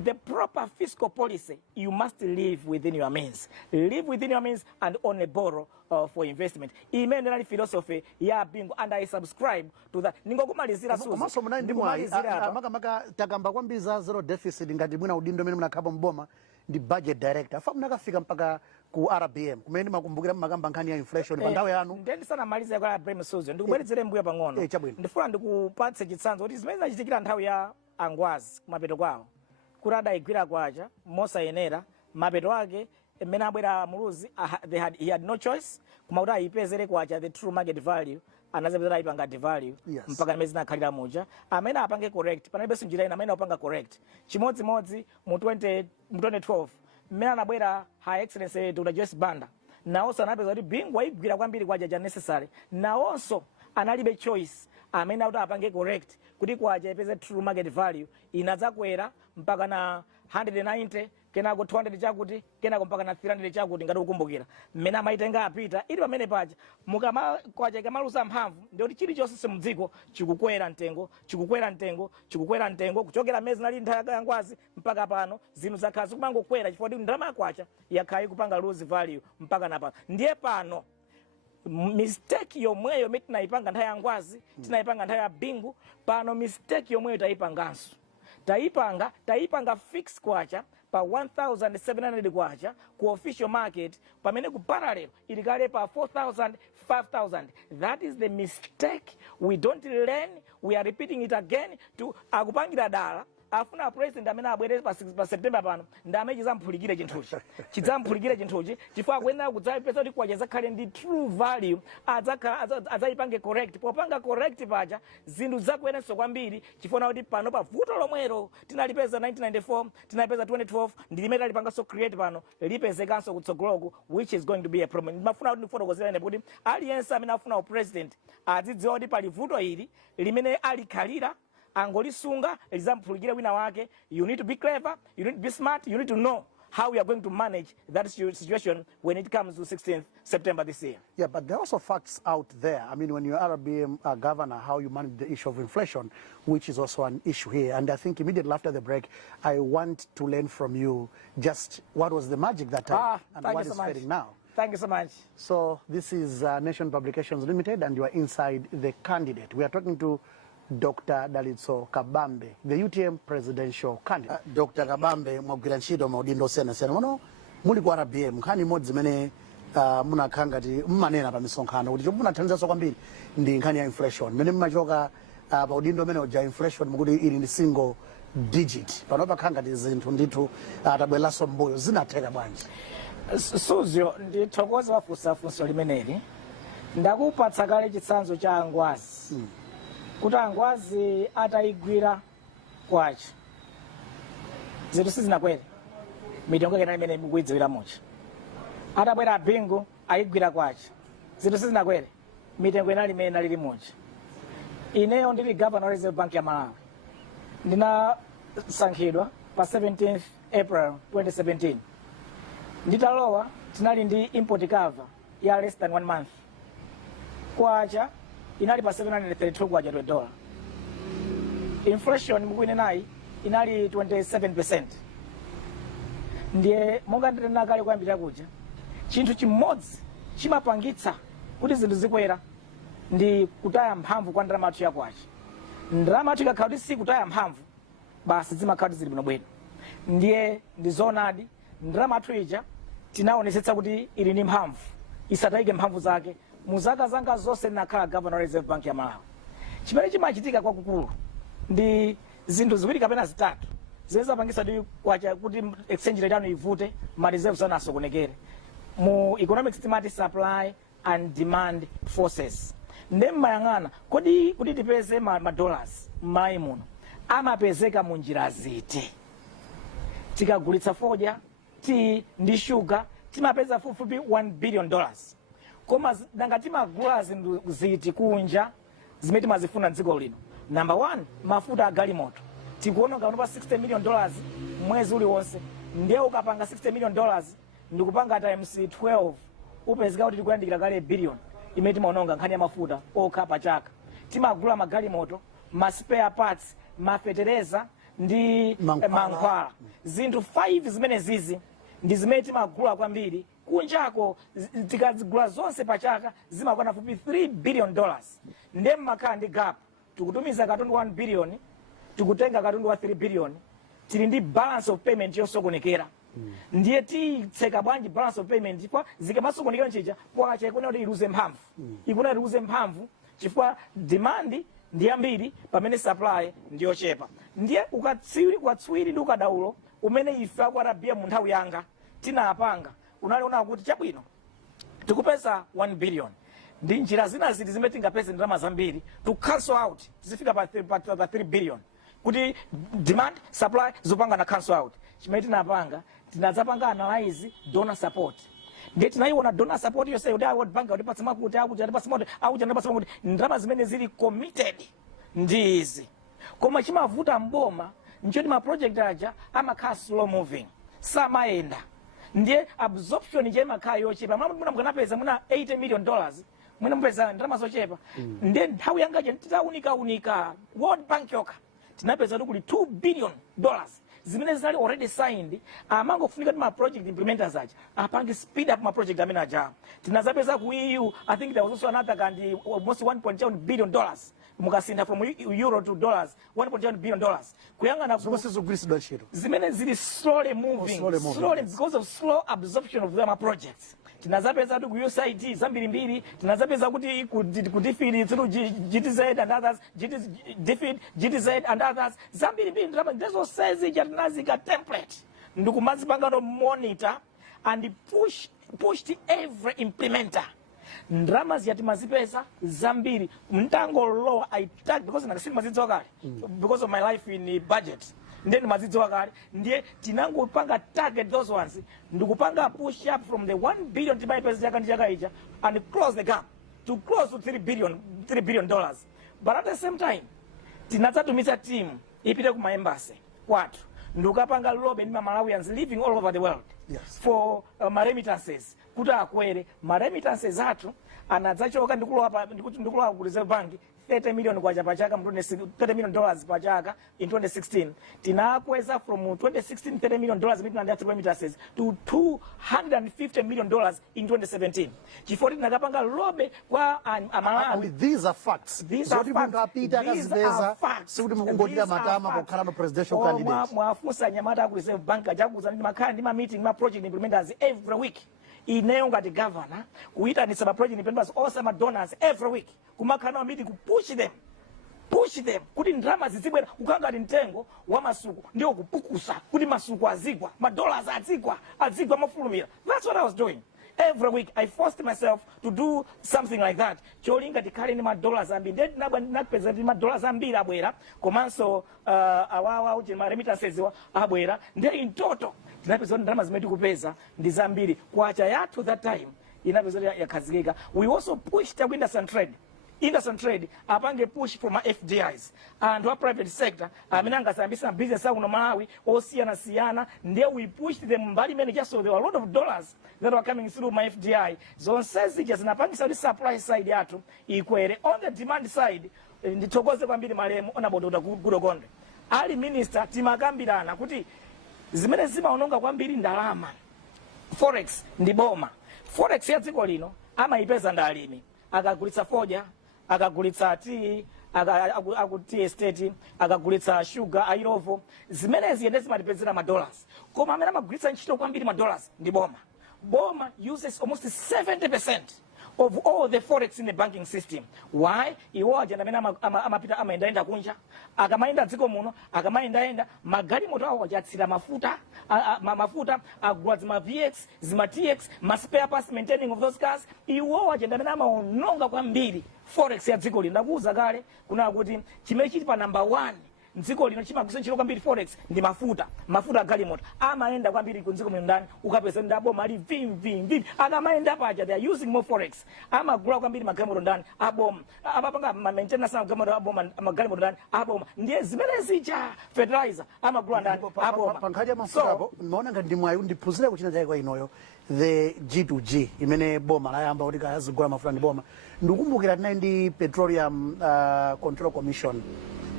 the proper fiscal policy, you must live within your means. Live within your means and only borrow for investment. Imene philosophy ya Bingu, and I subscribe to that. Ningokumalizira suzu. Komanso muna ndi mwayi maka takamba kwambiri za zero deficit ngati mwina udindo mene munakhapo mboma ndi budget director. Afa munakafika mpaka ku RBM. Kumene makumbukira makamba nkhani ya inflation pa nthawi yanu. Ndi sana maliza kwa RBM suzu. Ndikubweretsere mbuya pang'ono. Ndifuna ndikupatse chitsanzo kuti zimene zachitikira nthawi ya Angwazi kumapeto kwawo. Kuti adayigwira kwacha mosayenera mapeto ake mmene abwera muluzi, he had no choice kumakuti ayipezere kwacha the true market value, anazapezera ayipanga devalue mpaka nimezi nakhalira muja amene apange correct panalibenso njira ina amene apanga correct. Chimodzimodzi mu 2012 mmene anabwera High Excellency Dr. Joyce Banda, nawonso anapeza kuti Bingu ayigwira kwambiri kwacha ja necessary, nawonso analibe choice amene akuti apange correct kuti kwacha ipeze true market value, inadzakwera mpaka na 190 kenako 200 chakuti kenako mpaka na 300 chakuti ngati ukumbukira mmene amaitenga apita ili pamene paja kwacha ikamaluza mphamvu ndioti chilichonse simudziko chikukwera mtengo kuchokera mezi nali nthaka ya ngwazi mpaka pano zinthu zakhala zikumangokwera chifukwa kuti ndalama yakwacha yakhala ikupanga lose value mpaka napano. Ndiye pano mistake yomweyo imene tinayipanga nthawi ya ngwazi tinayipanga nthawi ya bingu, pano mistake yomweyo tayipanganso. Taipanga fix kwacha pa 1700 kwacha ku official market pamene ku parallel ilikale pa 4000 5000. That is the mistake. We don't learn, we are repeating it again to akupangira dala afuna president amene abwere pa September pano ndame chizamphulukire chinthuchi chifukwa kwena kudzapeza kuti kwacha zakhale ndi true value adzayipange correct. Popanga correct paja zinthu zakwerenso kwambiri chifukwa kuti pano pa vuto lomwero tinalipeza 1994 tinalipeza 2012 ndilimene alipanganso create pano lipezekanso kutsogoloku, which is going to be a problem. Ndimafuna kuti ndifotokozereni kuti aliyense amene afuna president adzidziwa kuti pali vuto ili limene alikhalira angolisunga lizampulukire wina wake. You need to be clever, you need to be smart, you need to know how we are going to manage that situation when it comes to 16th September this year. Yeah, but there are also facts out there. I mean, when you're RBM governor, how you manage the issue of inflation, which is also an issue here. And I think immediately after the break, I want to learn from you just what was the magic that time and what is fading now. Thank you so much. So this is Nation Publications Limited, and you are inside the candidate. We are talking to Dr. Dalitso Kabambe, the UTM presidential candidate. Dr. Kabambe, mwagwira ntchito maudindo sena muno muli ku RBM nkhani imodzi zimene munakhanga ti mmanena pa misonkhano kuti munathandizaso kwambiri ndi nkhani ya inflation mene mmachoka pa udindo mene uja inflation mukuti ili ndi single digit pano pakhanga ti zinthu ndithu tabweraso mbuyo zinatheka bwanji. Suzio ndithokoza wafunsafunso limeneli ndakupatsa kale chitsanzo cha angwazi kuti angwazi atayigwira kwacha zinthu sizinakwere mitengo yake imene mukuyidziwira mucha. Atabwera bingu ayigwira kwacha zinthu sizinakwere mitengo inali imene nalili mucha. Ineyo ndili governor wa Reserve Bank ya Malawi ndinasankhidwa pa 17th April 2017. Nditalowa tinali ndi import cover ya less than 1 month. Kwacha inali pa 732 kwacha $20. Inflation mukwine nayi inali 27%. Ndiye monga nditena kale kwambira kuja chinthu chimodzi chimapangitsa kuti zinthu zikwera ndi kutaya mphamvu kwa ndalama yathu ya kwacha. Ndalama yathu ikakhala kuti si kutaya mphamvu basi zimakhala zili bwinobwino. Ndiye ndizoonadi ndalama yathu ija tinaonetsetsa kuti ili ndi mphamvu isatayike mphamvu zake. Muzaka zanga zonse ndinakhala governor wa Reserve Bank ya Malawi. Chimene chimachitika kwakukulu ndi zinthu ziwiri kapena zitatu zimene zapangitsa kuti exchange rate yanu ivute, ma reserves anu asokonekere. Mu economics timati supply and demand forces. Ndiye mmayang'ana kodi kuti tipeze ma dollars m'Malawi muno amapezeka mu njira ziti. Tikagulitsa fodya ndi sugar timapeza fupifupi $1 billion. Koma nanga timagula zinthu ziti kunja zimene timazifuna m'dziko lino. Number 1, mafuta a galimoto tikuona ngati pa $60 million mwezi uliwonse. Ndiye ukapanga $60 million ndikupanga times 12 upezeka kuti tikuyandikira kale billion imene timaononga nkhani ya mafuta okha pa chaka. Timagula magalimoto, ma spare parts, mafetereza ndi mankhwala. Zinthu 5 zimene zizi ndi zimene timagula kwambiri kunjako. Tikazigula zonse pa chaka zimakwana fupi $3 billion. Ndiye mmakhala ndi gap. Tikutumiza katundu 1 billion tikutenga katundu wa 3 billion tili ndi balance of payment yosokonekera. Ndiye titseka bwanji balance of payment kwa zikamasokonekera nchicha kwacha ikuna kuti iluze mphamvu. Ikuna iluze mphamvu chifukwa demand ndi yambiri pamene supply ndi yochepa. Ndiye ukatswiri ndi ukadaulo umene ife kwa RBM mu nthawi yanga tinapanga unaliona kuti chabwino tikupeza 1 billion ndi njira zina ziti zimene tingapeze ndalama zambiri to cancel out zifika pa 3 billion kuti demand supply zopanga na cancel out. Chimene tinapanga tinadzapanga analyze donor support. Ndiye tinaiona donor support yonse kuti World Bank utipatsa makuti akuti atipatsa makuti akuti atipatsa makuti ndalama zimene zili committed ndizi. Koma chimavuta mboma nchoti ma project aja amakhala slow moving. samaenda ndiye absorption je makhayo yochepa muna mkanapeza muna $80 million mwina mpeza ndalama zochepa ndiye nthawi yangaje unika World Bank yoka tinapeza kuli $2 billion zimene zali already signed amangofunika ma project implementers aja apange speed up ma project amene aja tinazapeza ku EU. I think there was also another kandi almost $1.7 billion mukasinda from euro to dollars, $1.7 billion kuyangana zimene zili slowly moving because of slow absorption of them projects. Tinazapeza ku USAID zambiri tinazapeza kuti ku defeat through GTZ and others, GTZ and others zambiri ndaba ndezo says ijatinazika template ndikumazipanga no monitor and push every implementer ndrama ziyati mazipeza zambiri mtango low I tag because nakasini mazidzo kale because of my life in budget then mazidzo kale ndiye tinango panga target those ones ndikupanga push up from the 1 billion tibai pesa yaka ndiyaka ija and close the gap to close to $3 billion. But at the same time tinatsatumisa team ipite kuma embassy watu ndukapanga lobe ni Malawians living all over the world for remittances kuti akwere remittances athu anadzachoka ndikulowa ku Reserve Bank $30 million kwa chaka $30 million pachaka in 2016 tinakweza from 2016 $30 million mitina remittances to $250 million in 2017 chifukwa tinakapanga lobe kwa Malawi. These are facts. These are facts. Presidential candidate. Mwafusa nyamata ku Reserve Bank ajakuza ndi makhala ndi meeting ma project implementers every week. Ineyo ngati governor kuita ni sama project implementers all sama donors every week kumakhala meeting ku push them kuti ndrama zizibwera ukanga mtengo wa masuku ndio kupukusa kuti masuku azigwa dollars azigwa mafulumira. That's what I was doing. Every week I forced myself to do something like that. Cholinga tikali ni dollars ambiri ndi nakupeza ndi dollars ambiri abwera komanso awawa uti remittances abwera ndi in total tinapeza ndrama zimene tikupeza ndi zambiri kwacha yathu that time inapeza yakazikika. We also pushed up industry trade apange push from FDIs and our private sector amene angasambisa business akuno Malawi osiyana ndiye we pushed them mbali mene just so there were a lot of dollars that were coming through my FDI zonse zija zinapangisa kuti supply side yathu ikwere. On the demand side ndithokoze kwambiri malemu onaboda kudokonde ali minister timakambirana kuti zimene zimaononga kwambiri ndalama Forex ndi boma. Forex ya dziko lino amaipeza ndalimi akagulitsa foja akagulitsa tea akuti estate akagulitsa sugar airovo zimene ziyende zimatipezera dollars koma amene amagulitsa ntchito kwambiri dollars ndi boma uses almost 70% of all the forex in the banking system. Why? Iwo ajenda amene amapita amaenda kunja akamaenda dziko muno akamaenda magali moto awo ajatsira mafuta agula zima VX zima TX ma spare parts maintaining of those cars. Iwo ajenda amene amaononga kwambiri forex ya dziko lino. Ndakuuza kale kuna kuti chimene chili pa number 1 ndziko lino chimagwisa ntchito kwambiri forex ndi mafuta galimoto amaenda kwambiri ku dziko ndani ukapeza ndabo mali vimvi akamaenda paja they are using more forex amagula kwambiri magalimoto ndani aboma amapanga maintenance ya magalimoto ndani aboma ndiye zimene zija fertilizer amagula ndani aboma pankhali mafuta maona ngati ndimwayo ndiphunzire kuchina chake kwa inoyo the G2G imene boma layamba kuti kazigula mafuta ndi boma ndikumbukira tinayi ndi Petroleum Control Commission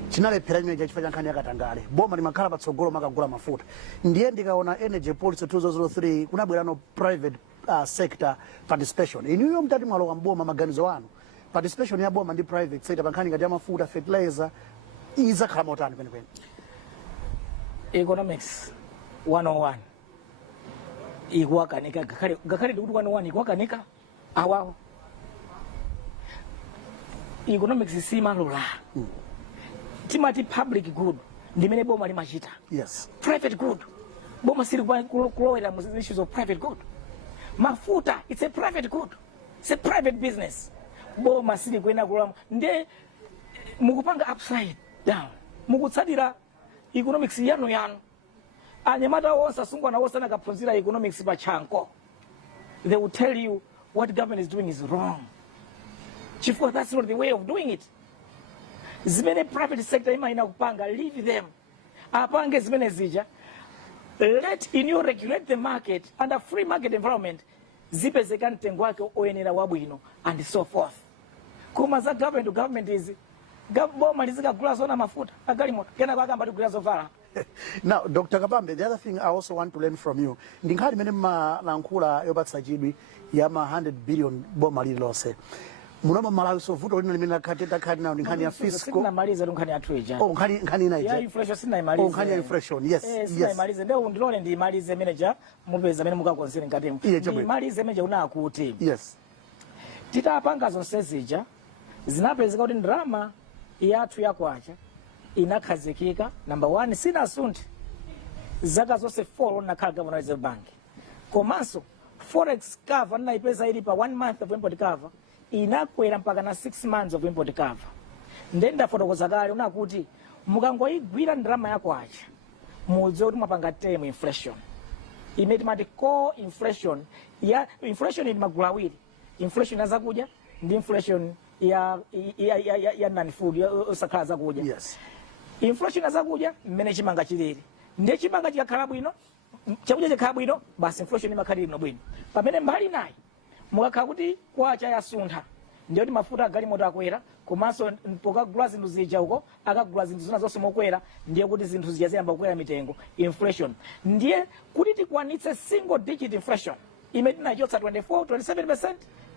chinalephera chimene chachifukwa cha nkhani yakatangale boma limakhala patsogolo makagula mafuta ndiye ndikaona energy policy 2003 kunabwerano private sector participation. Inuyo mtati mwalowa mboma maganizo wanu participation ya boma ndi private sector pankhani ngati ya mafuta fertilizer izakhala motani kwenikweni. Economics 101 ikuwakanika gakhale ndikuti 101 ikuwakanika awawo economics simalola timati public good ndimene boma limachita. Yes. Private good boma sili kulowera mu issues of private good. Mafuta it's a private good, it's a private business. Boma sili kuena kulamo nde mukupanga upside down mukutsadira economics yanu anyamata wonse asungwana wonse anakaphunzira economics pachanko. They will tell you what government is doing is wrong. Chifukwa that's not the way of doing it. Zimene private sector imaina kupanga leave them apange zimene zija let inu regulate the market under free market environment, zipezeka mtengo wake oyenera wabwino and so forth. Koma za government to government is boma lizikagula zona mafuta agalimoto kena kwakamba tikugula zovala. Now, Dr. Kabambe, the other thing I also want to learn from you, ndinkhali mene malankhula yopatsa chidwi ya 100 billion boma lililonse. Munoma Malawi sovuto lino limene lakhateta khali nawo ndinkhani ya fiscal. Sinamaliza nkhani ya treasure. Oh, nkhani ina ya inflation sinamaliza. Oh, nkhani ya inflation. Yes. Sinamaliza ndio ndilole ndimalize manager mupeza mene mukakonzera ngatemu. Ndimalize manager unakuti. Yes. Titapanga zonse zija zinapezeka kuti ndrama yathu yakwacha inakhazikika. Number 1 sina sunti zaka zonse 4 nakhala governor reserve bank. Komanso forex cover naipeza ili pa 1 month of import cover inakwera mpaka na 6 months of import cover. Ndenda fotokoza kale unakuti mukangoigwira ndrama yakwacha mudziwe kuti mwapanga term inflation. Imeti mati core inflation ya inflation ni magulu awiri. Inflation ya zakudya ndi inflation ya non food osakhala zakudya. Yes. Inflation ya zakudya mmene chimanga chilili ndiye chimanga chikakhala bwino chakudya chikakhala bwino basi inflation imakhala bwino bwino. Pamene mbali nayi mukakhala kuti kwacha yasuntha ndiye kuti mafuta agalimoto akwera komanso pokagula zinthu zija uko akagula zinthu zina zonse mokwera ndiye kuti zinthu zija ziyamba kukwera mitengo inflation. Ndiye kuti tikwanitse single digit inflation imene tinachotsa 27%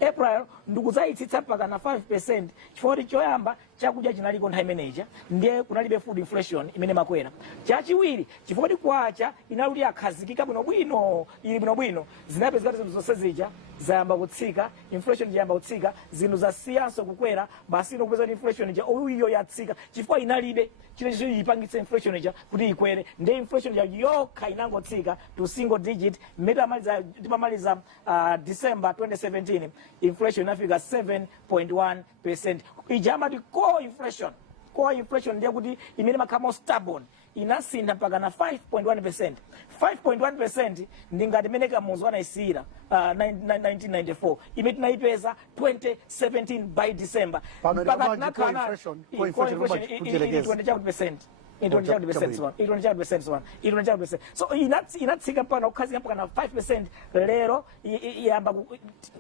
April ndikudzayitsitsa mpaka na 5% chifukwa choyamba chakudya chinaliko nthawi imeneja ndiye kunalibe food inflation imene makwera. Chachiwiri chifukwa kwacha inaluli akhazikika bwinobwino ili bwinobwino zinapezeka zinthu zonse zija zayamba kutsika inflation yayamba kutsika zinthu zasiyanso kukwera basi ndikupeza inflation ija iyo yatsika chifukwa inalibe chile yipangitse inflation ija kuti ikwere ndiye inflation ya yokha inangotsika to single digit tipamaliza December 2017 inflation inafika 7.1%. Ijama di core inflation ndiye kuti imene makamo stubborn inasintha mpaka na 5.1%. 5.1% ndingati meneka muzo anaisira 1994 imene naipeza 2017 by December mpaka nakana inflation 20%. So inatsika mpaka kukhazika mpaka na 5% lero yamba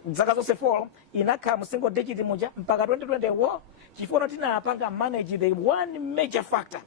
zaka zonse 4 inakhala mu single digit muja mpaka 2024 chifukwa tinapanga manage the one major factor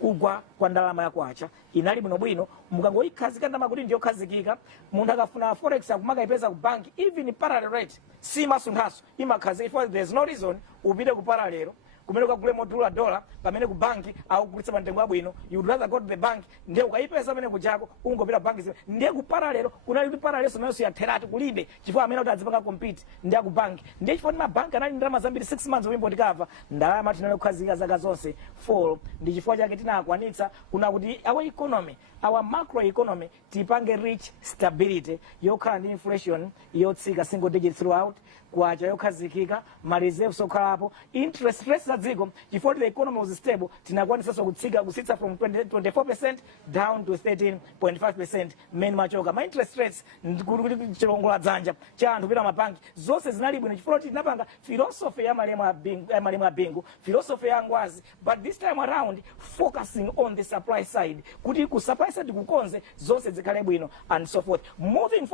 kugwa kwa ndalama yakwacha inali bwinobwino mukangoyikhazika ndalama kuti ndiyo khazikika munthu akafuna forex akumakaipeza ku bank even parallel rate simasunthaso imakhazika. There's no reason upite ku parallel kumene ukagule modula dollar pamene ku banki au kulitsa mantengo abwino. You'd rather go to the bank ndiye ukaipeza pamene kujako ungopita banki ndiye ku parallel kunali kuti parallel sonayonso yatheratu kulibe chifukwa amene kuti adzipanga compete ndiye ku banki ndiye chifukwa mabanki anali ndalama zambiri 6 months of import cover ndalama tinali kukhazika zaka zonse 4 ndi chifukwa chake tinakwanitsa kuna kuti our economy our macro economy tipange reach stability yokhala ndi inflation yotsika single digit throughout kwacha yokhazikika ma reserves okhalapo interest rates za dziko chifukwa the economy was stable tinakwanitsa kusitsa from 24% down to 13.5% main machoka ma interest rates kuti chilongola dzanja cha anthu pita mabanki zonse zinali bwino chifukwa tinapanga philosophy ya malemu abingu philosophy ya ngwazi but this time around focusing on the supply side kuti ku supply side kukonze zonse zikhale bwino and so forth. Moving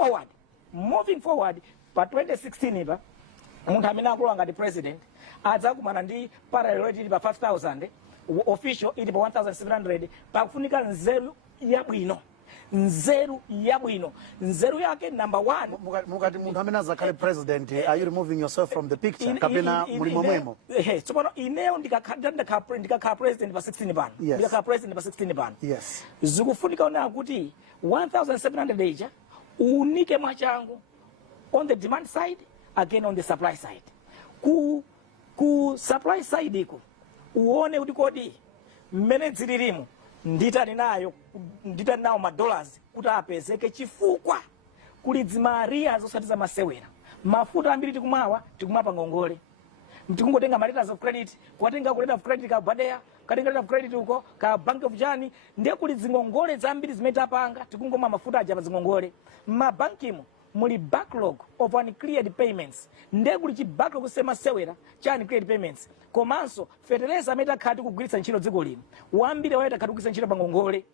forward pa 2016 ipa munthu amene akulu ngati president adzakumana ndi parallel rate ili pa 5000 official ili pa 1700 pakufunika nzeru yake number 1 mukati munthu amene azakhale president. Are you removing yourself from the picture kapena mulimo mwemo? Tsopano ineyo ndikakhala president pa 16 pano ndikakhala president pa 16 pano yes zikufunika ona kuti 1700 ija unike mwachangu on the demand side again on the supply side. Ku supply side iko uone kuti kodi mmene zililimu nditani nawo ma dollars kuti apezeke chifukwa kuli dzimaria zosatiza masewera mafuta ambiri tikumapa ngongole tikungotenga letters of credit kwatenga ku letter of credit ka Badea katenga letter of credit uko ka Bank of Jani ndiye kuli zingongole zambiri zimene tapanga tikungoma mafuta aja pa zingongole mabankimo muli backlog of uncleared payments. Ndekuli chibaklo kusema sewera cha uncleared payments. Komanso feteleza amene akhati kugwiritsa ntchito dziko lino. Wambiri wayo akhati kugwiritsa ntchito pangongole.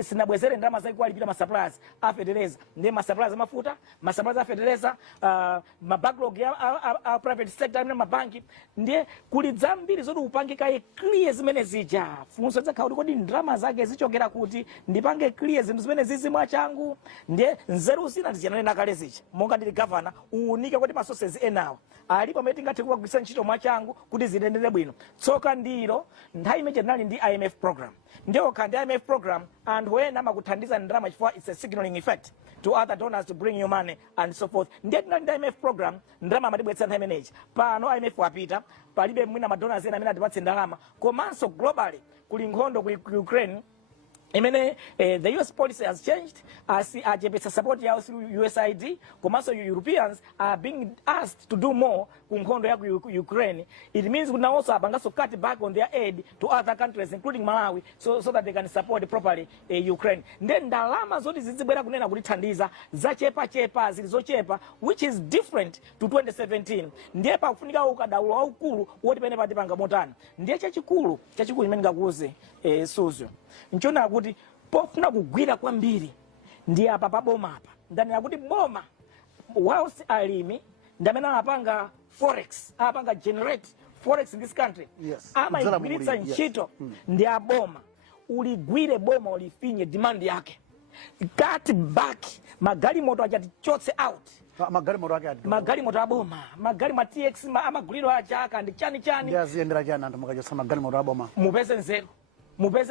Sinabwezere ndalama zake kwalipira masuppliers a feteleza. Ndi masuppliers amafuta, masuppliers a feteleza, mabacklog a private sector amene mabanki. Ndiye kuli zambiri zoti upangika clear zimene zija. Funso zakhauli kodi ndalama zake zichokera kuti ndipange clear zinthu zimene zizi mwachangu. Ndiye nzeru zina ndiziyanane nakale zija. Monga ndili governor uunike kuti masources enawa alipo amene tingathe kugwiritsa ntchito mwachangu kuti ziyendere bwino. Tsoka ndilo nthawi imene tinali ndi IMF program. Ndiyo kandi IMF program and when amakuthandiza ndalama chifukwa it's a signaling effect to other donors to bring you money and so forth. Ndiye tinali ndi IMF program ndalama amatibweretsa nthawi imeneyi. Pano IMF wapita palibe mwina madonors ena amene atipatse ndalama. Komanso globally kuli nkhondo ku Ukraine. The US policy has changed as ajepesa support ya through USAID. Komanso Europeans are being asked to do more kunkhondo ya Ukraine. It means we now also abangaso cut back on their aid to other countries including Malawi so that they can support properly Ukraine. Then ndalama zoti zizibwera kunena kutithandiza zachepa zilizochepa which is different to 2017. Ndiye pakufunika ukadaulo waukulu woti pene patipanga motani. Ndiye chachikulu imene ngakuze Suzo. Nchona kuti pofuna kugwira kwambiri ndi apa paboma apa ndani akuti boma whilst alimi ndamene apanga forex apanga generate forex in this country. Yes. Ama igwiritsa ntchito ndi aboma uligwire boma ulifinye demand yake cut back magali moto achati chotse out magari moto ake ati magali moto aboma magali ma TX amaguliro achaka ndi chani ndi aziyendera chani anthu mukachosa magali moto aboma mupeze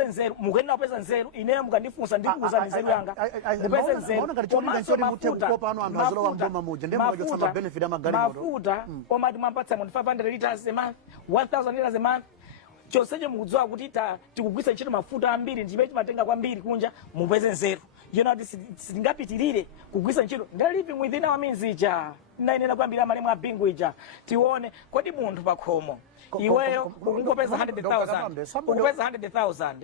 nzeru mukenda kupeza nzeru ineyo mukandifunsa ndikuuza nzeru yanga mupeze nzeru mafuta omati mwapatsa 500 liters a month 1000 liters a month chonsecho mukudziwa kuti tikugwisa ntchito mafuta ambiri ndichimene timatenga kwambiri kunja mupeze nzeru kuti sitingapitirire kugwisa ntchito ndi living within our means ija inayenera kwambira malemu a bingu ija tione kodi munthu pakhomo iweyo ukungopeza 100,000 ukupeza 100,000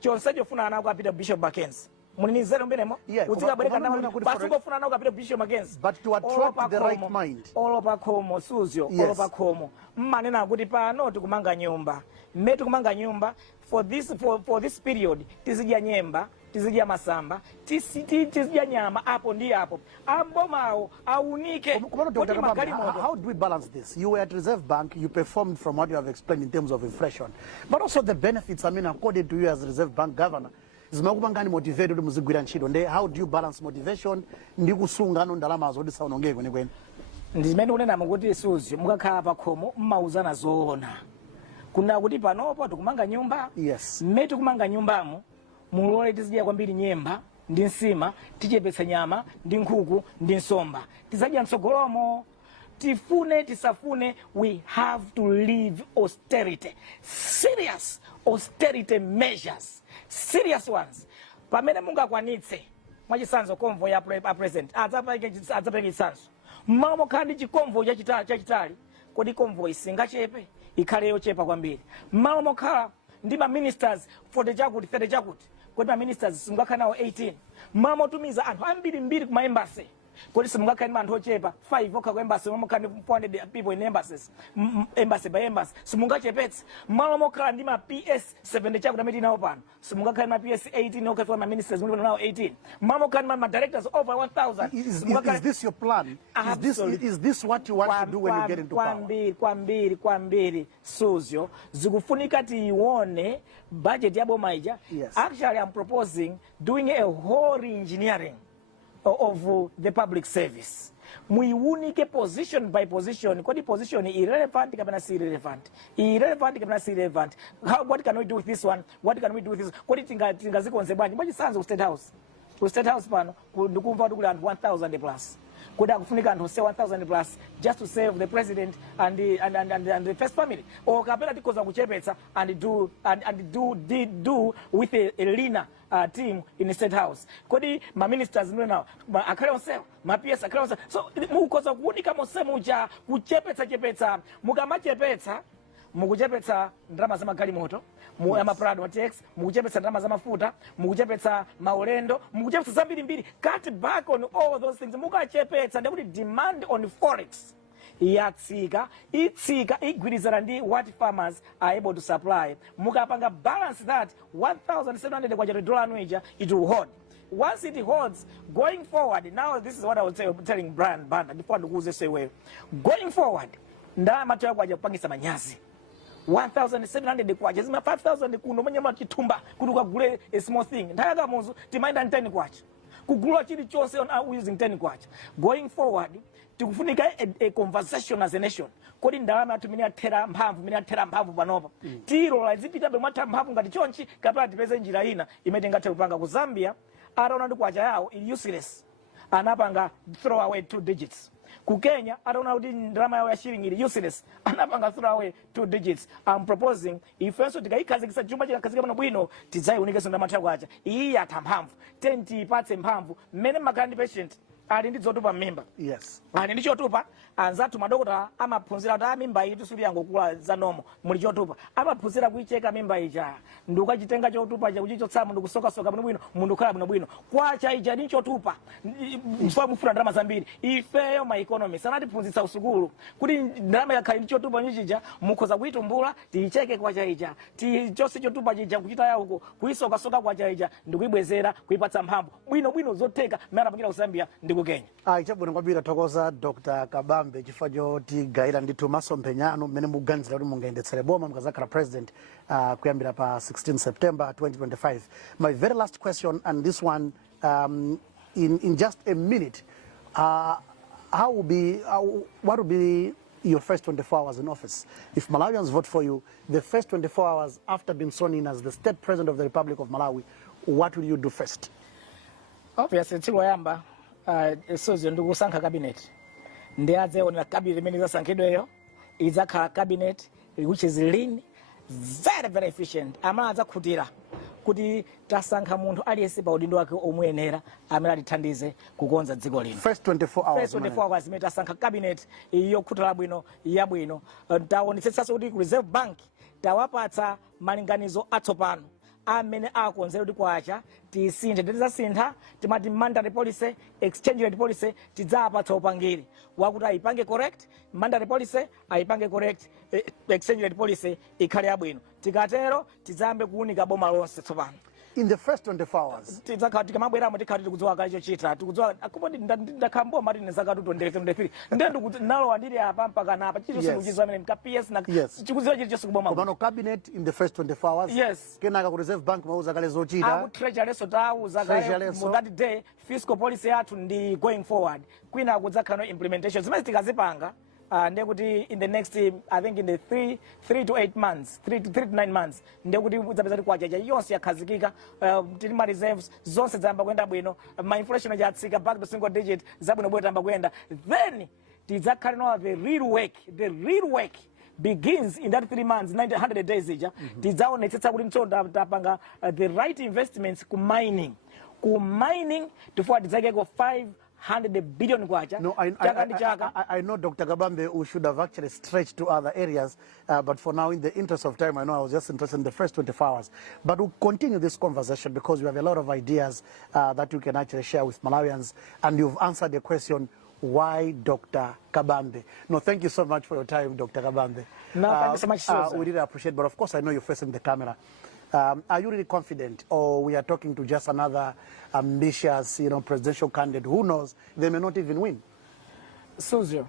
chonsecho funa anako apita Bishop Mackenzie mulini nzeru mbenemo uzikabwereka nawo pasungofuna anako apita Bishop Mackenzie but to attract the right mind olopa khomo Suzio olopa khomo mmanena kuti pano tikumanga nyumba mmene tikumanga nyumba for this period tizidya nyemba tizidya masamba tizidya nyama apo ndi apo ambomawo aunike. How do we balance this? You were at Reserve Bank, you performed from what you have explained in terms of inflation, but also the benefits, I mean, according to you as Reserve Bank governor, zimakupangani motivated muzigwira ntchito. Nde how do you balance motivation ndi kusunga ndalama zoti saonongeke kwenikweni? Ndimene kunena mukuti Suzi mukakhala pakhomo mmauzana zoona kuna kuti panopo tikumanga nyumba. Yes. Mmene tikumanga nyumbamo mulole tizidya kwambiri nyemba ndi nsima tichepetsa nyama ndi nkhuku ndi nsomba tizadya mtsogolomo tifune tisafune we have to live austerity, serious austerity measures, serious ones. Pamene mungakwanitse mwachisanzo konvo ya president adzapeke chisanzo mamo kandi chikonvo chachitali kodi konvo isingachepe ikhale yochepa kwambiri mamo mokhala ndi ma ministers for the chakuti 30 chakuti kodi ma ministers simungakhala nawo 18 mamo tumiza anthu ambiri kuma embassy kodi simungakhala ndi anthu ochepa 5 okha ku embassy mamo kandi 400 people in embassies embassy by embassy simungachepetse mamo mokhala ndi ma PS 70 chakuti amene nawo pano simungakhala ma PS 18 okha for ma ministers muli nawo 18 mamo kandi ma directors over 1000. Is this your plan? Is this what you want to do when you get into power? Kwambiri Suzio zikufunika tione budget ya boma ija. Yes. Actually I'm proposing doing a whole re-engineering of the public service. Muiunike position by position. Kodi position irrelevant kapena si irrelevant. Irrelevant kapena si irrelevant. What can we do with this one? What can we do with this? Kodi tingazikonze bwanji. Mbaji sanzo ku State House. Ku State House pano ndikumva kuti kuli anthu 1000 plus. Kuda kufunika anthu 1000 plus just to save the president and the first family. Or kapena tikoza kuchepetsa and do with a leaner team in the State House. Kodi ma ministers now akhale onsewa ma PS akhale onsewa. So mukoza kuunika mose muja kuchepetsa mukama chepetsa mukuchepetsa ndalama za magalimoto amaprado tax, mukuchepetsa ndalama za mafuta, mukuchepetsa maulendo, mukuchepetsa zambirimbiri. Cut back on all those things. Mukachepetsa ndikuti demand on forex yatsika, itsika igwirizana ndi what farmers are able to supply. Mukapanga balance that 1,700 kwacha dollar anuija, it will hold. Once it holds, going forward, now this is what I was telling Brian Banda before the goose say well. Going forward, ndalama tu kwacha kupangisa manyazi. 1,700 kwacha, zima 5,000 kuno manyama chitumba kutuka gule a small thing. Ndayaka munzu timainda 10 kwacha. Kugula chili chose on using 10 kwacha. Going forward, tikufunika a conversation as a nation. Kodi ndalama tumenia tera mphamvu panopa. Tiro la zipita be mwata mphamvu ngati chonchi kapati tipeze njira ina imetenga kupanga ku Zambia. Araona ndi kwacha yawo ili useless. Anapanga throw away 2 digits. Ku Kenya araona kuti ndalama yawo ya shilling ili useless. Anapanga throw away 2 digits. I'm proposing ifenso tikaikazikisa chumba chikakazika pano bwino tidzaiunike ndalama ta kwacha. Iyi yatha mphamvu. Tenti ipatse mphamvu. Mmene makandi patient ali ndi zotupa mimba. Yes. Ali ndi chotupa anzatu madokota amaphunzira kuti mimba iyi tusuli yangokula za nomo muli chotupa. Amaphunzira kuicheka mimba ija. Ndukachitenga chotupa cha kuchichotsa mundu kusoka bwino mundu khala bwino. Kwacha ija ndi chotupa. Mfwa mufuna ndalama zambiri. Ifeyo ma economy sanatiphunzitsa usukulu kuti ndalama yakhala ndi chotupa nyichija mukhoza kuitumbula tiicheke kwacha ija. Tichose chotupa chija kuchita yawo huko kuisoka kwacha ija ndikuibwezera kuipatsa mphamvu. Bwino zotheka mara pangira ku Zambia ndi ku Kenya. Chabwino kwambiri thokoza Dr. Kabambe chifukwa tigaira ndithu masomphenya mmene muganizira kuti mungayendetsere boma mukazakhala president kuyambira pa 16 September 2025. My very last question, and this one in just a minute, what will be your first 24 hours in office? If Malawians vote for you, the first 24 hours after being sworn in as the state president of the Republic of Malawi, what will you do first? Obviously, tiwayamba sozo ndikusankha cabinet. Ndiadzeona cabinet imene zasankhidweyo idzakhala cabinet which is lean, very efficient. Amadza khutira kuti tasankha munthu aliyense pa udindo wake omwenera amene atithandize kukonza dziko lino. First 24 hours. First 24 hours imene tasankha cabinet yokhutira bwino yabwino. Taonetsetsa kuti ku Reserve Bank tawapatsa malinganizo atsopano amene akonzera kuti kwacha tisinthe tizasintha timati mandatory policy, exchange rate policy tidzapatsa upangiri wakuti ayipange correct, mandatory policy ayipange correct, exchange rate policy ikhale yabwino. Tikatero tidzambe kuunika boma lonse tsopano. In the first 24 hours tidzakhala tikamabweramo tikhati tikudziwa kale chochita tikudziwa akupoti ndakhambo mati nezakatu 23 ndiye nalowa ndili apa mpaka napa chilichonse kuchidziwa amene mka PS na chikudziwa chilichonse kuboma komano cabinet in the first 24 hours. Yes. Kenaka ku Reserve Bank mauza kale zochita aku treasury so tauza kale mu that day fiscal policy yathu ndi going forward kwina kudzakhala no implementation zimene tikazipanga ndekuti in the next I think in the 3 to 8 months 3 to 9 months ndekuti udzapeza kuti kwacha yonse yakhazikika tili ma reserves zonse zamba kwenda bwino ma inflation yatsika back to single digit zabwino bwino tamba kwenda then tidzakhala no the real work begins in that 3 months 100 days ija tidzaonetsetsa kuti mtsonda tapanga the right investments ku mining tofauti tidzakeko 500 billion kwacha. No, I know Dr. Kabambe who should have actually stretched to other areas, but for now, in the interest of time, I know I was just interested in the first 24 hours. But we'll continue this conversation because we have a lot of ideas that you can actually share with Malawians, and you've answered the question, why Dr. Kabambe? No, thank you so much for your time, Dr. Kabambe. No, thank you so much, we really appreciate, but of course, I know you're facing the camera. Are you really confident, or we are talking to just another ambitious, presidential candidate? Who knows? They may not even win. Suzio,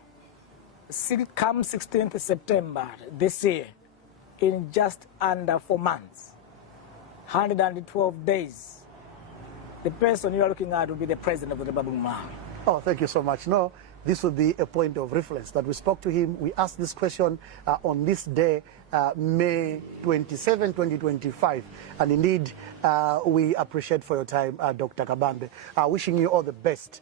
come 16th September this year, in just under 4 months, 112 days, the person you are looking at will be the president of the Republic of Malawi. Oh, thank you so much. No, this would be a point of reference that we spoke to him. We asked this question on this day, May 27, 2025. And indeed, we appreciate for your time, Dr. Kabambe. Wishing you all the best.